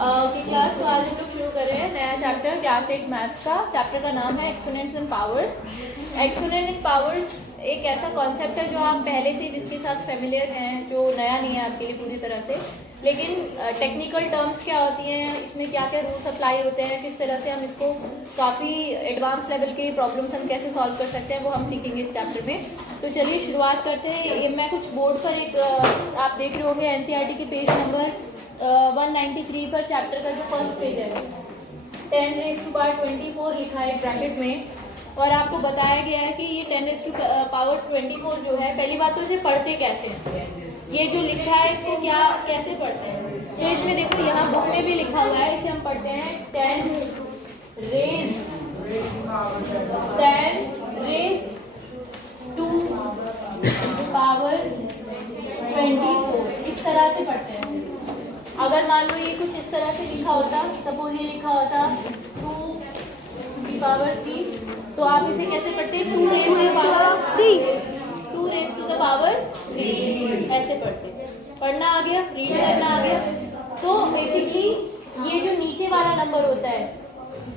Okay class, तो आज हम लोग शुरू कर रहे हैं नया चैप्टर क्लास 8 मैथ्स का। चैप्टर का नाम है exponents and powers. Exponent and powers एक ऐसा कॉन्सेप्ट है जो आप पहले से जिसके साथ फेमिलियर हैं, जो नया नहीं है आपके लिए पूरी तरह से। लेकिन टेक्निकल टर्म्स क्या होती हैं, इसमें क्या क्या रूल्स अप्लाई होते हैं, किस तरह से हम इसको काफ़ी एडवांस लेवल के प्रॉब्लम्स हम कैसे सॉल्व कर सकते हैं, वो हम सीखेंगे इस चैप्टर में। तो चलिए शुरुआत करते हैं। ये मैं कुछ बोर्ड पर एक आप देख रहे होंगे एनसीईआरटी के पेज नंबर 193 पर चैप्टर का जो फर्स्ट पेज है 10⁻24 लिखा है ब्रैकेट में, और आपको बताया गया है कि ये 10⁻24 जो है, पहली बात तो इसे पढ़ते कैसे हैं, ये जो लिखा है इसको क्या कैसे पढ़ते हैं। तो इसमें देखो यहाँ बुक में भी लिखा हुआ है, इसे हम पढ़ते हैं 10 raised to the power 24, इस तरह से पढ़ते हैं। अगर मान लो ये कुछ इस तरह से लिखा होता, सपोज ये लिखा होता 2 की पावर 3, तो आप इसे कैसे पढ़ते हैं? 2 raised to the power 3, 2 raised to the power 3, ऐसे पढ़ते हैं। पढ़ना आ गया, रीड करना आ गया। तो बेसिकली ये जो नीचे वाला नंबर होता है,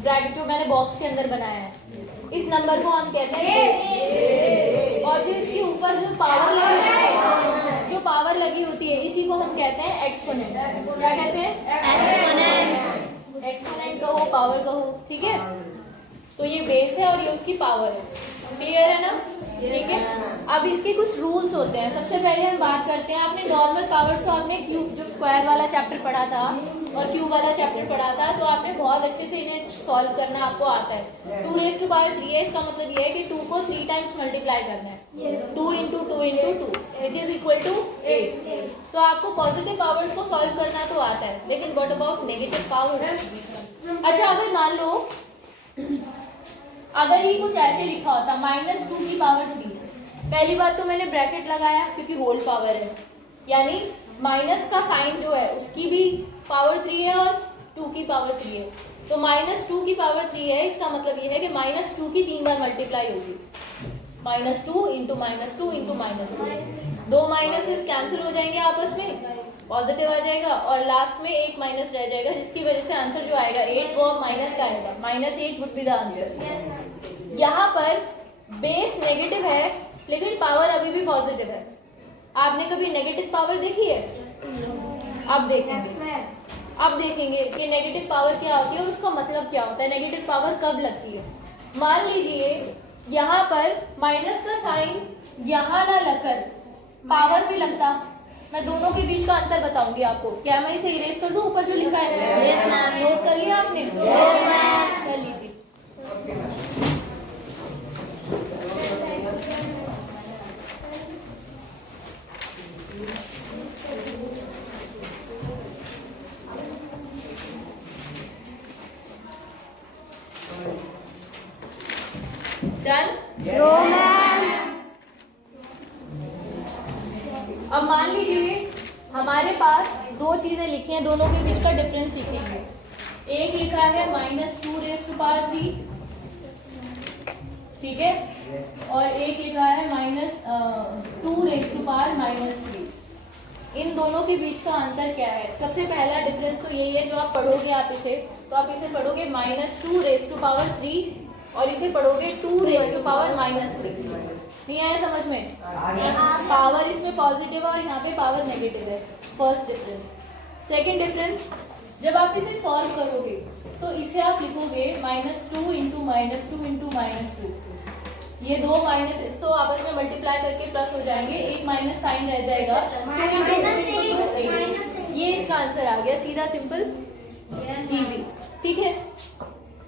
ब्रैकेट जो मैंने बॉक्स के अंदर बनाया है, इस नंबर को हम कहते हैं बेस। और जो इसके ऊपर जो पावर लगी होती है, जो पावर लगी होती है, इसी को हम कहते हैं एक्सपोनेंट। क्या कहते हैं? एक्सपोनेंट। एक्सपोनेंट कहो, पावर कहो, ठीक है। तो ये बेस है और ये उसकी पावर है। क्लियर है ना? ठीक है। अब इसके कुछ रूल्स होते हैं। सबसे पहले हम बात करते हैं, आपने नॉर्मल पावर्स तो आपने क्यूब जो स्क्वायर वाला चैप्टर पढ़ा था और क्यूब वाला चैप्टर पढ़ा था, तो आपने बहुत अच्छे से इन्हें सॉल्व करना आपको आता है। 2 raised to power 3 है, इसका मतलब ये है कि 2 को 3 टाइम्स मल्टीप्लाई करना है। 2 × 2 × 2 विच इज इक्वल टू 8। तो आपको पॉजिटिव पावर्स को सॉल्व करना तो आता है, लेकिन व्हाट अबाउट नेगेटिव पावर्स? अच्छा, अगर मान लो अगर ये कुछ ऐसे लिखा होता -2 की पावर 3, पहली बात तो मैंने ब्रैकेट लगाया क्योंकि होल पावर है, यानी माइनस का साइन जो है उसकी भी पावर 3 है और 2 की पावर 3 है। तो -2 की पावर 3 है, इसका मतलब ये है कि -2 की 3 बार मल्टीप्लाई होगी। -2 × -2 × -2, दो माइनसेस कैंसिल हो जाएंगे आपस में, पॉजिटिव आ जाएगा और लास्ट में एक माइनस रह जाएगा, जिसकी वजह से आंसर जो आएगा 8 वो माइनस का आएगा। -8 वुड बी द आंसर। यहाँ पर बेस नेगेटिव है लेकिन पावर अभी भी पॉजिटिव है। आपने कभी नेगेटिव पावर देखी है? अब देखेंगे कि नेगेटिव पावर क्या होती है और उसका मतलब क्या होता है, नेगेटिव पावर कब लगती है। मान लीजिए यहाँ पर माइनस का साइन यहाँ ना लगकर पावर भी लगता, मैं दोनों के बीच का अंतर बताऊंगी आपको। क्या मैं इसे इरेज कर दूं ऊपर जो लिखा है? Yes ma'am. नोट कर लिया आपने? Yes ma'am. कर लीजिए। डन? No ma'am. अब मान लीजिए हमारे पास दो चीजें लिखी हैं, दोनों के बीच का डिफरेंस लिखेंगे। एक लिखा है -2 raised to power 3, ठीक है, और एक लिखा है -2 raised to power -3। इन दोनों के बीच का अंतर क्या है? सबसे पहला डिफरेंस तो यही है, जो आप पढ़ोगे आप इसे, तो आप इसे पढ़ोगे -2 raised to power 3 और इसे पढ़ोगे 2 raised to power -3। नहीं आया समझ में? पावर इसमें पॉजिटिव है और यहाँ पे पावर नेगेटिव है, फर्स्ट डिफरेंस। सेकंड डिफरेंस, जब आप इसे सॉल्व करोगे तो इसे आप लिखोगे -2 × -2 ये दो माइनस इस तो आपस में मल्टीप्लाई करके प्लस हो जाएंगे, एक माइनस साइन रह जाएगा, 2 ये इसका आंसर आ गया, सीधा सिंपल इजी। ठीक है,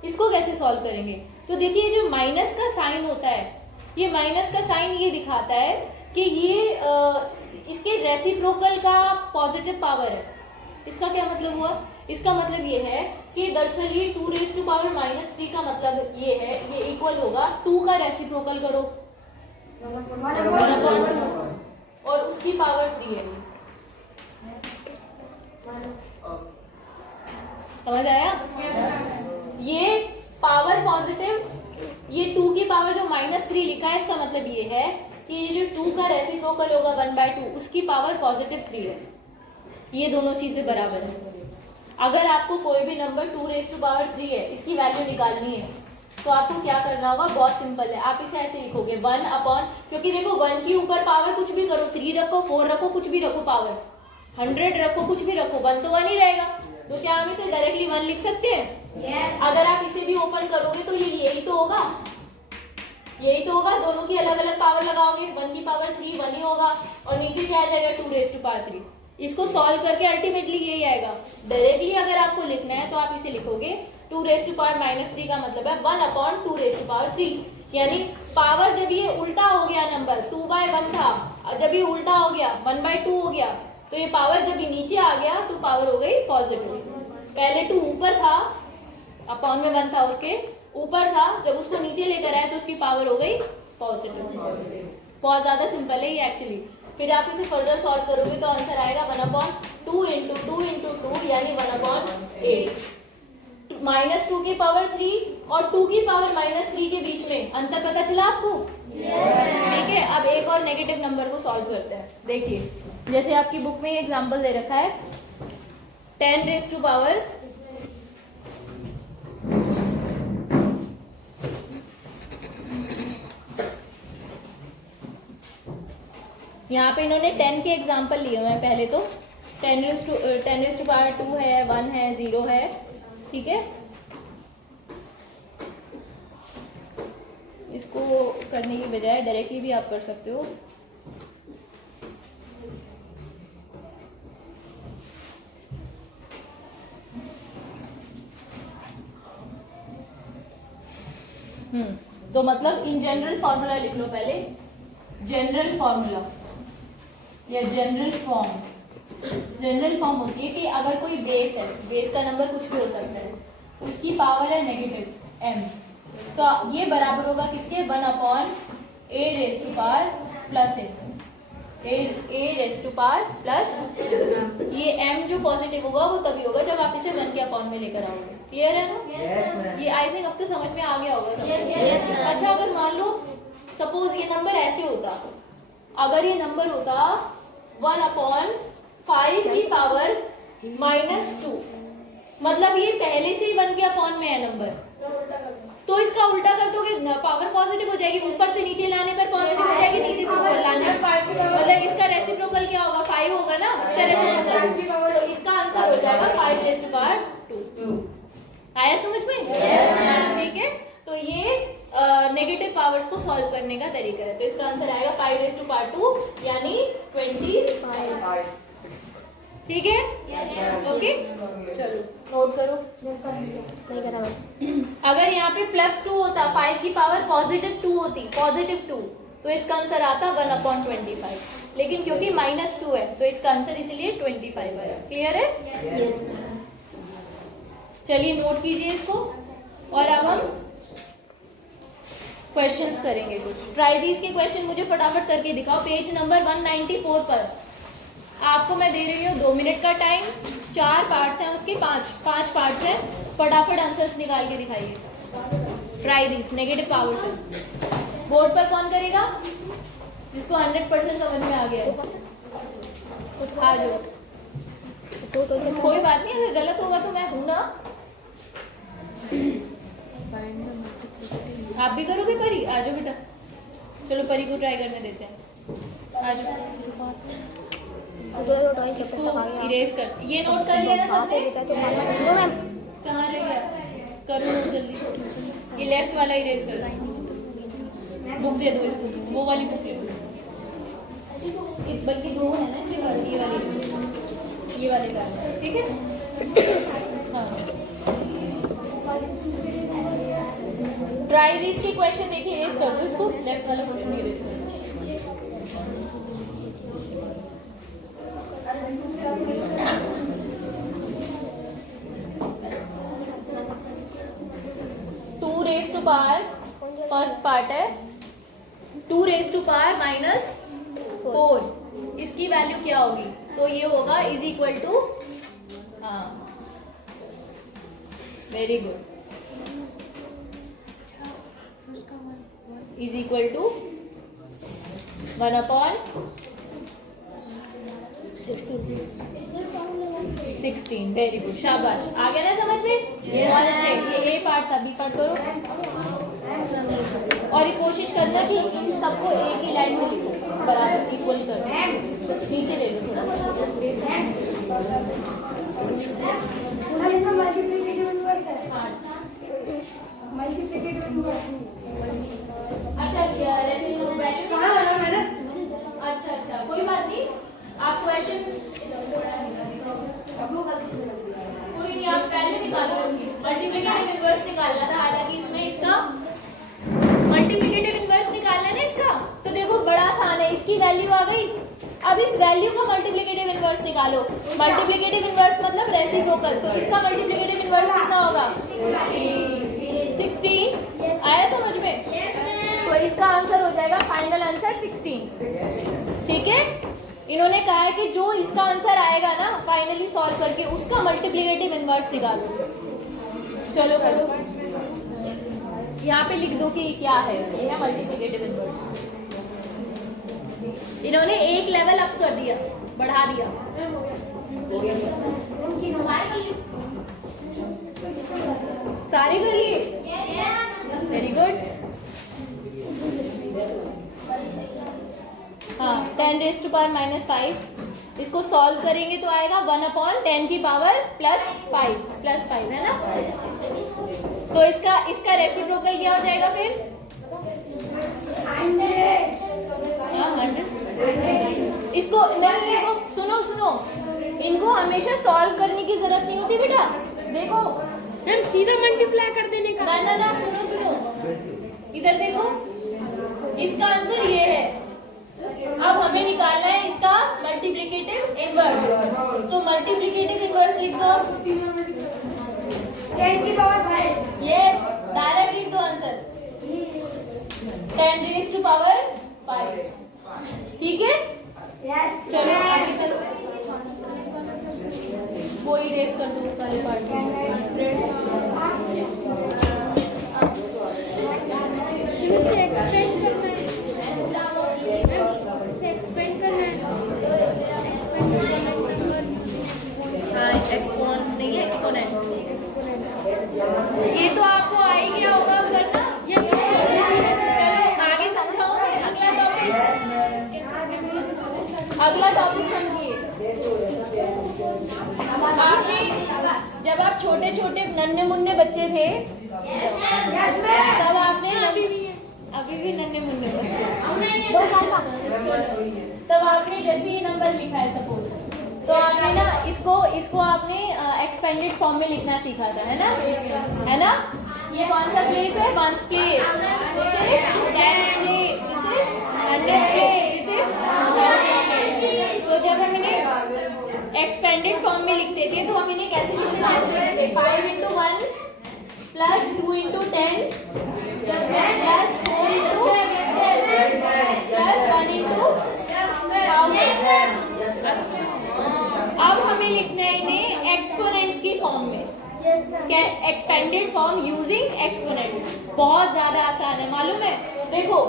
इसको कैसे सॉल्व करेंगे? तो देखिए जो माइनस का साइन होता है, ये माइनस का साइन ये दिखाता है कि ये इसके रेसिप्रोकल का पॉजिटिव पावर है। इसका क्या मतलब हुआ? इसका मतलब ये है कि दरअसल ये 2 raised to power -3 का मतलब ये है, ये इक्वल होगा 2 का रेसिप्रोकल करो 1/2 और उसकी पावर 3 है। समझ आया? ये पावर पॉजिटिव, ये 2 की पावर जो -3 लिखा है, इसका मतलब ये है कि ये जो 2 का रेसिप्रोकल होगा 1/2, उसकी पावर पॉजिटिव 3 है। ये दोनों चीजें बराबर है। अगर आपको कोई भी नंबर 2 रेज़ टू पावर 3 है, इसकी वैल्यू निकालनी है, तो आपको क्या करना होगा, बहुत सिंपल है, आप इसे ऐसे लिखोगे 1 अपॉन, क्योंकि देखो 1 के ऊपर पावर कुछ भी करो, 3 रखो, 4 रखो, कुछ भी रखो, पावर 100 रखो, कुछ भी रखो, 1 तो 1 ही रहेगा। तो क्या हम इसे डायरेक्टली 1 लिख सकते हैं? yes. अगर आप इसे भी ओपन करोगे तो ये यही तो होगा, यही तो होगा, दोनों की अलग अलग पावर लगाओगे, 1 की पावर 3 1 ही होगा, और नीचे क्या आ जाएगा 2 रेज़ टू पावर 3। इसको सॉल्व करके अल्टीमेटली यही आएगा। डायरेक्टली अगर आपको लिखना है तो आप इसे लिखोगे 2 रेज़ टू पावर -3 का मतलब है 1 अपॉन 2 रेज़ टू पावर 3, यानी पावर जब ये उल्टा हो गया, नंबर 2/1 था, जब ये उल्टा हो गया 1/2 हो गया, तो ये पावर जब ये नीचे आ गया तो पावर हो गई पॉजिटिव। पहले 2 ऊपर था, अपॉन में 1 था, उसके ऊपर था, जब उसको नीचे लेकर आए तो उसकी पावर हो गई पॉजिटिव। बहुत ज्यादा सिंपल है ये एक्चुअली। फिर आप इसे फर्दर सॉल्व करोगे तो आंसर आएगा 1/2 × 2 × 2 यानी 1/8। -2 की पावर 3 और 2 की पावर -3 के बीच में अंतर पता चला आपको? ठीक है, अब एक और नेगेटिव नंबर को सॉल्व करते हैं। देखिए, जैसे आपकी बुक में एग्जांपल दे रखा है 10 रेज़ टू पावर यहाँ पे इन्होंने 10 के एग्जाम्पल लिए हुए हैं। पहले तो 10 रेज़ टू पावर 2 है, 1 है, 0 है, ठीक है। इसको करने की बजाय डायरेक्टली भी आप कर सकते हो। तो मतलब इन जनरल फॉर्मूला लिख लो पहले, जनरल फॉर्मूला या जनरल फॉर्म होती है कि अगर कोई बेस है, बेस का नंबर कुछ भी हो सकता है, उसकी पावर है नेगेटिव m, तो ये बराबर होगा किसके, 1/a raise to power plus a raise to power plus, ये m जो पॉजिटिव होगा वो तभी होगा जब आप इसे 1 के अपॉन में लेकर आओगे। क्लियर है ना? yes, ये आई थिंक अब तो समझ में आ गया होगा। yes, अच्छा, अगर मान लो सपोज ये नंबर ऐसे होता, अगर ये नंबर होता 1/5 की पावर -2, मतलब ये पहले से ही 1 के अपॉन में है नंबर, तो इसका उल्टा कर दोगे, पावर पॉजिटिव हो जाएगी, ऊपर से नीचे लाने पर पॉजिटिव हो जाएगी, नीचे से ऊपर लाने पर, मतलब इसका रेसिप्रोकल क्या होगा, 5 होगा ना, इसका रेसिप्रोकल, तो इसका आंसर हो जाएगा 5 रेज़ टू पावर 2। आया समझ में? ठीक है, तो ये नेगेटिव पावर्स को सॉल्व करने का तरीका है। तो इसका आंसर आएगा 5 रेज़ टू पावर 2 यानी 25। ठीक है, ओके, चलो नोट करो। अगर यहाँ पे +2 होता, 5 की पावर +2 होती, +2, तो इसका आंसर आता 1/25, लेकिन क्योंकि -2 है तो इसका आंसर इसलिए 25 आया। क्लियर है? चलिए नोट कीजिए इसको, और अब हम क्वेश्चंस करेंगे कुछ। ट्राई दीज के क्वेश्चन मुझे फटाफट करके दिखाओ। पेज नंबर 194 पर आपको मैं दे रही हूँ 2 मिनट का टाइम, 4 पार्ट्स हैं उसके, 5 पार्ट्स हैं, फटाफट आंसर्स निकाल के दिखाइए। ट्राई दीज नेगेटिव पावर्स है। बोर्ड पर कौन करेगा? जिसको 100% समझ में आ गया है आ जाओ। कोई बात नहीं, अगर गलत होगा तो मैं हूं ना। आप भी करोगे परी? आ जाओ बेटा, चलो परी को ट्राई करने देते हैं। आ जाओ, इसको इरेज कर, ये नोट कर लिया ना सबने? कहाँ रह गया? करो नोट जल्दी। ये लेफ्ट वाला इरेज कर दो, बुक दे दो इसको, वो वाली बुक दे दो, बल्कि 2 है ना इनके पास, ये वाले का, ठीक है। हाँ, ट्राई दीज के क्वेश्चन देखिए, इरेज कर दो इसको, लेफ्ट वाला क्वेश्चन इरेज कर दो। पावर, फर्स्ट पार्ट है 2 रेज़ टू पावर -4, इसकी वैल्यू क्या होगी? तो ये होगा इज इक्वल टू, हाँ very good, is equal to 1/16 16, very good, शाबाश। आ गया ना समझ में? बहुत अच्छे। ये ए पार्ट था, बी पार्ट करो। और ये कोशिश करना कि इन सबको एक ही लाइन में लिखो, बराबर इक्वल करो। नीचे ले लो थोड़ा सा। अच्छा अच्छा, कोई बात नहीं। आप क्वेश्चन कोई नहीं, आप पहले निकालो। इसकी मल्टीप्लिकेटिव इनवर्स निकालना था, हालांकि इसमें इसका मल्टीप्लिकेटिव इनवर्स निकालना है ना इसका, तो देखो बड़ा आसान है। इसकी वैल्यू आ गई, अब इस वैल्यू का मल्टीप्लिकेटिव इनवर्स निकालो। मल्टीप्लिकेटिव इनवर्स मतलब रेसिप्रोकल, तो इसका मल्टीप्लिकेटिव इनवर्स कितना होगा? 16। आया समझ में? तो इसका आंसर हो जाएगा, फाइनल आंसर 16। ठीक है, इन्होंने कहा है कि जो इसका आंसर आएगा ना फाइनली सॉल्व करके, उसका मल्टीप्लिकेटिव इनवर्स निकालो। चलो करो, यहाँ पे लिख दो कि क्या है। ये है मल्टीप्लिकेटिव इनवर्स। इन्होंने एक लेवल अप कर दिया, बढ़ा दिया। सारे कर लिए? Very good. हाँ, 10⁻⁻5 इसको सॉल्व करेंगे तो आएगा 1/10 की पावर +5 है ना। तो इसका रेसिप्रोकल क्या हो जाएगा फिर? 100। इसको नहीं, सुनो, इनको हमेशा सॉल्व करने की जरूरत नहीं होती बेटा। देखो मैम सीधा मल्टीप्लाई कर देने का। ना, सुनो, इधर देखो, इसका आंसर ये है। अब हमें निकालना है इसका मल्टीप्लिकेटिव इनवर्स, तो मल्टीप्लिकेटिव इनवर्स लिख दो 10 की पावर 5। यस, डायरेक्ट लिख दो आंसर 10⁻5। ठीक है, यस। चलो आगे करो। वो इरेज कर दो सारे पार्ट। एक्सपोनेंस नहीं है, एक्सपोनेंस। ये तो आपको आ ही गया होगा करना। चलो आगे समझाऊंगी। अगला टॉपिक समझिए। आपने जब आप छोटे छोटे नन्हे मुन्ने बच्चे थे, तब आपने अभी भी नन्हे मुन्ने बच्चे, तब आपने जैसे ये नंबर लिखा है सपोज, तो आपने ना इसको आपने एक्सपेंडेड फॉर्म में लिखना सीखा था, है ना? ये कौन सा प्लेस है? Ones place, this is tenth place, this is 100th place, this is 1000th place. तो जब हम इन्हें एक्सपेंडेड फॉर्म में लिखते थे तो हम इन्हें कैसे लिखते थे? 5 × 1 + 2 × 10 + 4 × 10 + 1 × 1000। अब हमें लिखना है इन्हें एक्सपोनेंट्स की फॉर्म में, एक्सपेंडेड फॉर्म यूजिंग एक्सपोनेंट्स। बहुत ज्यादा आसान है, मालूम है? देखो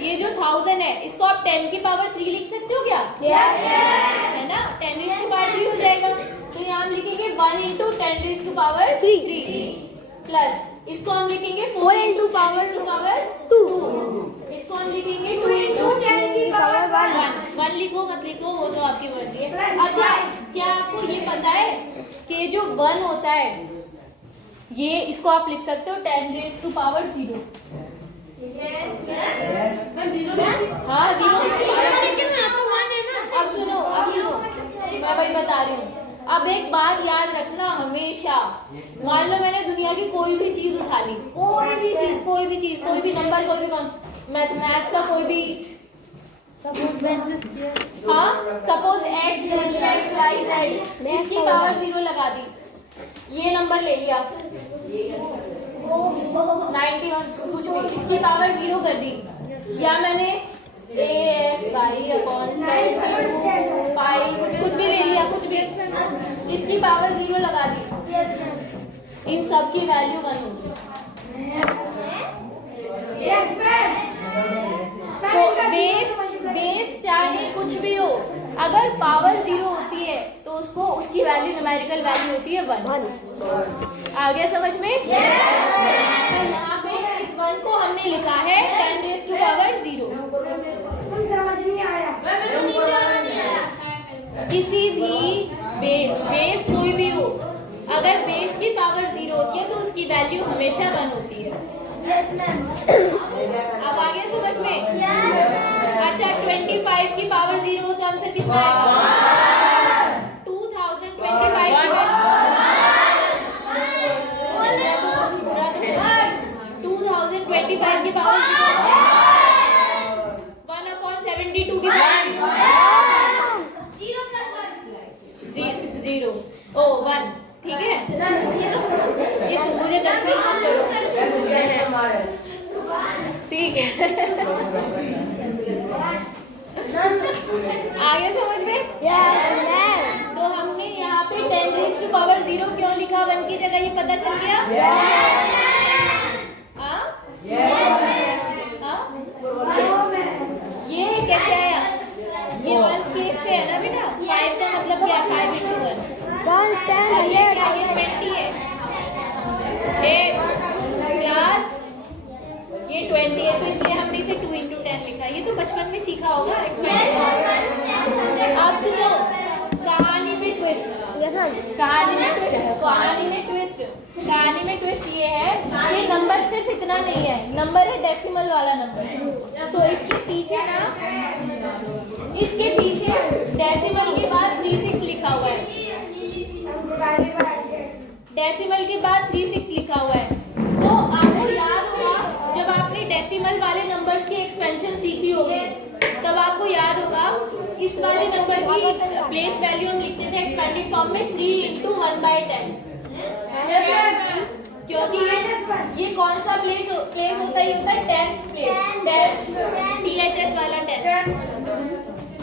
ये जो 1000 है, इसको आप 10 की पावर 3 लिख सकते हो क्या? है ना, 10⁻³ हो जाएगा। तो यहाँ हम लिखेंगे 1 × 10⁻³ प्लस इसको हम लिखेंगे 4 × 10⁻²। इसको हम लिखेंगे 2 × 10⁻1। 1 लिखो मत लिखो, वो तो आपकी मर्जी है। अच्छा, क्या आपको ये पता है कि जो 1 होता है, ये इसको आप लिख सकते हो 10⁻0। हाँ, 0। अब सुनो, मैं वही बता रही हूँ। अब एक बात याद रखना हमेशा, मान लो मैंने दुनिया की कोई भी चीज उठा ली, कोई भी नंबर, कोई भी मैथमेटिक्स का कोई भी, हाँ, सपोज x, y, z, इसकी पावर 0 लगा दी, ये नंबर ले लिया 91 कुछ भी, इसकी पावर 0 कर दी, या मैंने कुछ भी ले लिया, कुछ भी, इसकी पावर 0 लगा दी, इन सब की वैल्यू 1 होगी। तो बेस चाहे कुछ भी हो, अगर पावर 0 होती है तो उसको उसकी वैल्यू न्यूमेरिकल वैल्यू होती है 1। आ गया समझ में? तो यहाँ पे इस 1 को हमने लिखा है 10 टू पावर 0। समझ नहीं आया। किसी भी बेस कोई भी हो, अगर बेस की पावर 0 होती है तो उसकी वैल्यू हमेशा 1 होती है। अब आगे समझ में? अच्छा 25 की पावर 0 हो तो आंसर कितना आएगा? 2025 2025 की पावर 1/72 की पावर 0 ओ 1, ठीक है? ये मुझे कंफ्यूज मत करो, ठीक है? आगे समझ में? तो हमने यहाँ पे 10 टू पावर 0 क्यों लिखा 1 की जगह, ये पता चल गया? हाँ? हाँ? ये कैसे आया? ये 1 केस पे है ना बेटा? 5 का मतलब क्या? 5/1। ये क्या? ये 20 है। क्लास ये 20 है, तो इसलिए हमने इसे 2/10 लिखा। ये तो बचपन में सीखा होगा एक्सपेरिमेंट। आप सुनो, कहानी में ट्विस्ट ये है कि नंबर सिर्फ इतना नहीं है, नंबर है डेसिमल वाला नंबर। तो इसके पीछे डेसिमल के बाद 36 लिखा हुआ है। डेसिमल के बाद 36 लिखा हुआ है। तो आपको याद होगा जब आपने डेसिमल वाले नंबर्स की एक्सपेंशन सीखी होगी, तब आपको याद होगा इस वाले नंबर की प्लेस वैल्यू हम लिखते थे एक्सपेंडेड फॉर्म में 3 × 1/10, क्योंकि ये कौन सा प्लेस होता है? ये होता है टेंथ प्लेस, THS वाला 10।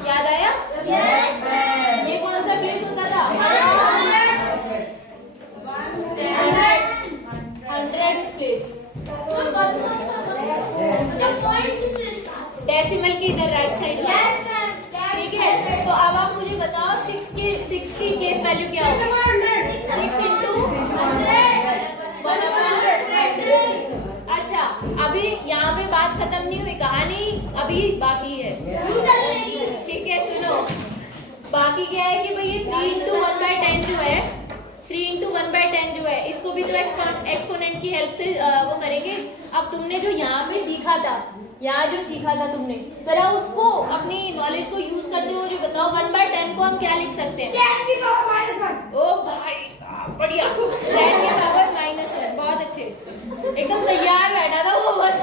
याद आया? ये कौन सा प्लेस होता था? 100 प्लेस। डेसिमल की इधर राइट साइड, ठीक है? तो अब आप मुझे बताओ 6 की प्लेस वैल्यू क्या होगी? 6 × 1/100। अच्छा, अभी यहाँ पे बात खत्म नहीं हुई, कहानी अभी बाकी है, ठीक है? सुनो, बाकी क्या है कि भाई ये 3 × 1/10 जो है, 3 × 1/10 जो है, इसको भी तो एक्सपोनेंट की हेल्प से वो करेंगे। अब तुमने जो यहाँ पे सीखा था, तुमने जरा उसको अपनी नॉलेज को यूज करते हुए जो बताओ 1/10 को हम क्या लिख सकते हैं? 10 की पावर -1। ओ भाई साहब बढ़िया, 10 की पावर -1, बहुत अच्छे, एकदम तैयार बैठा था वो, बस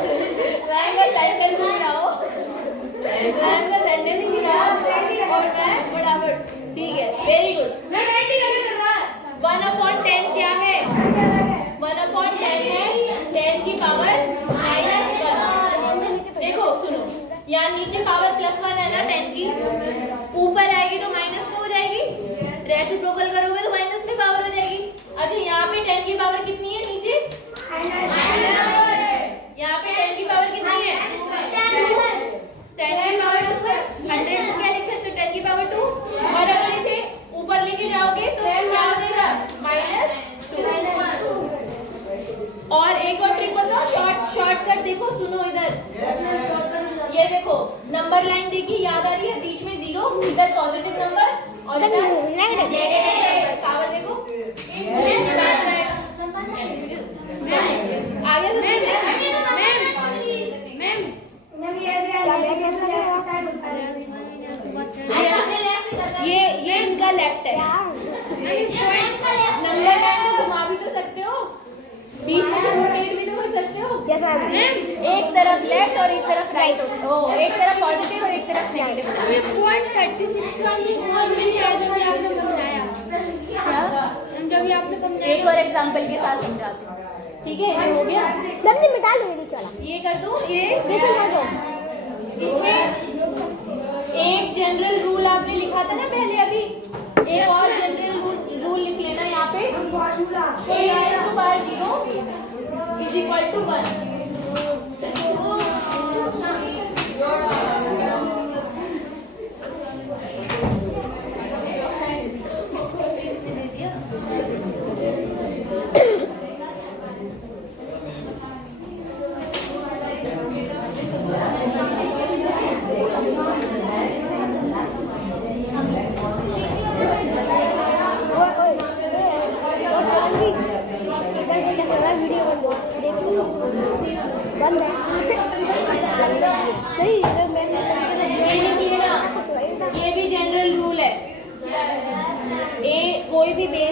मैम का सेंटेंस गिराओ, और मैं बराबर, ठीक है? Very good. 1/10 क्या है? 1/10 है 10 की पावर -1। देखो सुनो, यहाँ नीचे पावर +1 है ना 10 की, ऊपर आएगी तो माइनस में हो जाएगी, रेसिप्रोकल करोगे तो माइनस में पावर हो जाएगी। अच्छा, यहाँ पे 10 की पावर कितनी है नीचे? यहाँ पे 10 की पावर कितनी है? 10 की पावर 2। 100 को क्या लिख सकते हो? 10 की पावर 2। और अगर इसे ऊपर लेके जाओगे तो क्या हो जाएगा? -2। और एक और ट्रिक बताओ, शॉर्टकट देखो, सुनो इधर, ये देखो नंबर लाइन देखी, याद आ रही है? बीच में 0, इधर पॉजिटिव नंबर और इधर नेगेटिव पावर, देखो आगे ये इनका लेफ्ट है। नंबर लाइन को घुमा भी तो सकते हो, बीच में से रोटेट भी तो कर सकते हो। एक तरफ लेफ्ट और एक तरफ राइट, एक तरफ पॉजिटिव और एक तरफ नेगेटिव। एक और एग्जांपल के साथ समझाती हूँ, ठीक है? ये हो गया, जल्दी मिटा लो, ये कर दो। इसमें एक जनरल रूल आपने लिखा था ना पहले, अभी एक और जनरल रूल लिख लेना यहाँ पे, a⁻0 = 1।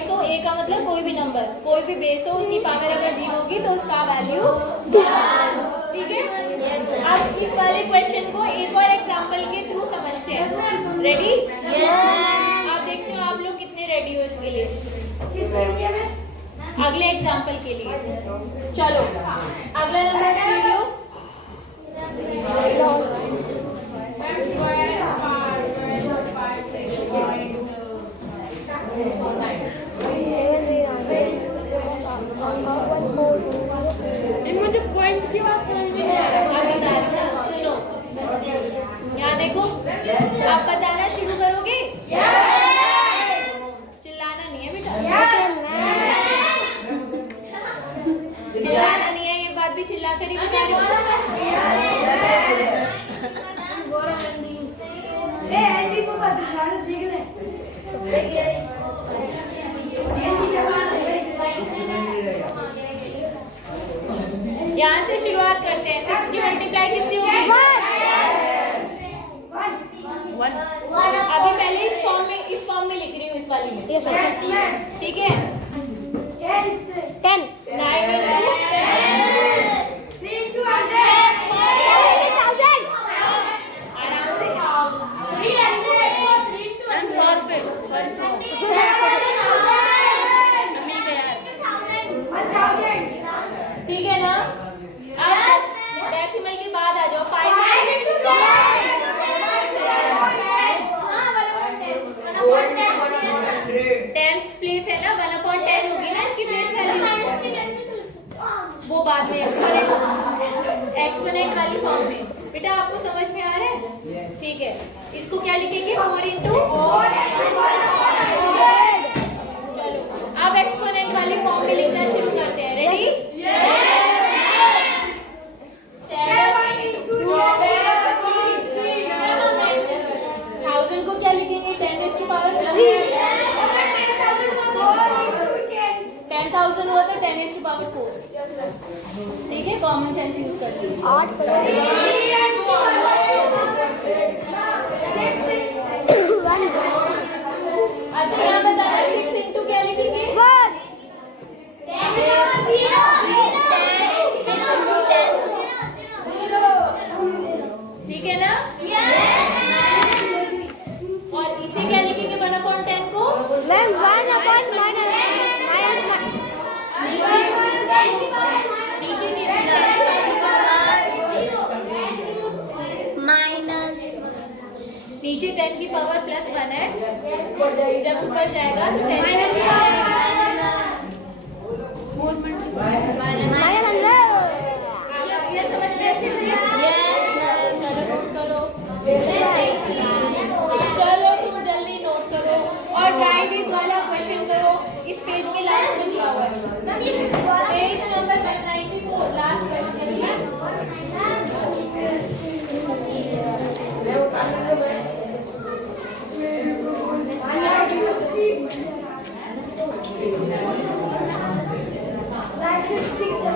बेस हो, ए का मतलब कोई भी नंबर, कोई भी बेस हो, उसकी पावर अगर 0 होगी तो उसका वैल्यू 2। ठीक है, अब इस वाले क्वेश्चन को एक और एग्जांपल के थ्रू समझते हैं। रेडी? आप देखते हो आप लोग कितने रेडी हो इसके लिए, किसके लिए मैं अगले एग्जांपल के लिए। चलो अगला नंबर वीडियो। मुझे पॉइंट की बात समझ में नहीं आ रहा। सुनो, यहाँ देखो, आप बताना शुरू करोगे? चिल्लाना नहीं है बेटा, चिल्लाना नहीं है, ये बात भी चिल्ला कर ही बता रही हूँ। एंटी को बता देख ले यहाँ से शुरुआत करते हैं। 6 की मल्टीप्लाई किससे होगी? अभी पहले इस फॉर्म में लिख रही हूँ, इस वाली में। ठीक है, 10 9 into 1000 आराम से। 100 रुपए, सॉरी 100 मम्मी का यार। 1000 ठीक है ना? अब डेसिमल के बाद आ जाओ। 5 टेंथ प्लेस है ना, 1/10 होगी ना इसकी प्लेस वैल्यू। वो बाद में एक्सपोनेंट वाली फॉर्म में। बेटा आपको समझ में आ रहा है? ठीक है, इसको क्या लिखेंगे? 4 into 4। चलो अब एक्सपोनेंट वाली फॉर्म में लिखना शुरू करते हैं। रेडी? 1000 को क्या लिखेंगे? 10 to power 10,000 हुआ तो 10 to power 4। ठीक है, कॉमन सेंस यूज करते हैं। 8 अच्छा यहाँ बताना 6 into क्या लिखेंगे? ठीक है ना? और इसे क्या लिखेंगे? 1/10 को मैम 1/10 नीचे नीचे 10 की पावर +1 है, जब ऊपर जाएगा तो 10 ये समझ में अच्छे से? चलो नोट करो, चलो तुम जल्दी नोट करो और ट्राई दिस वाला क्वेश्चन करो। इस पेज के लास्ट में लिखा हुआ है, पेज नंबर 194, लास्ट क्वेश्चन है। like this picture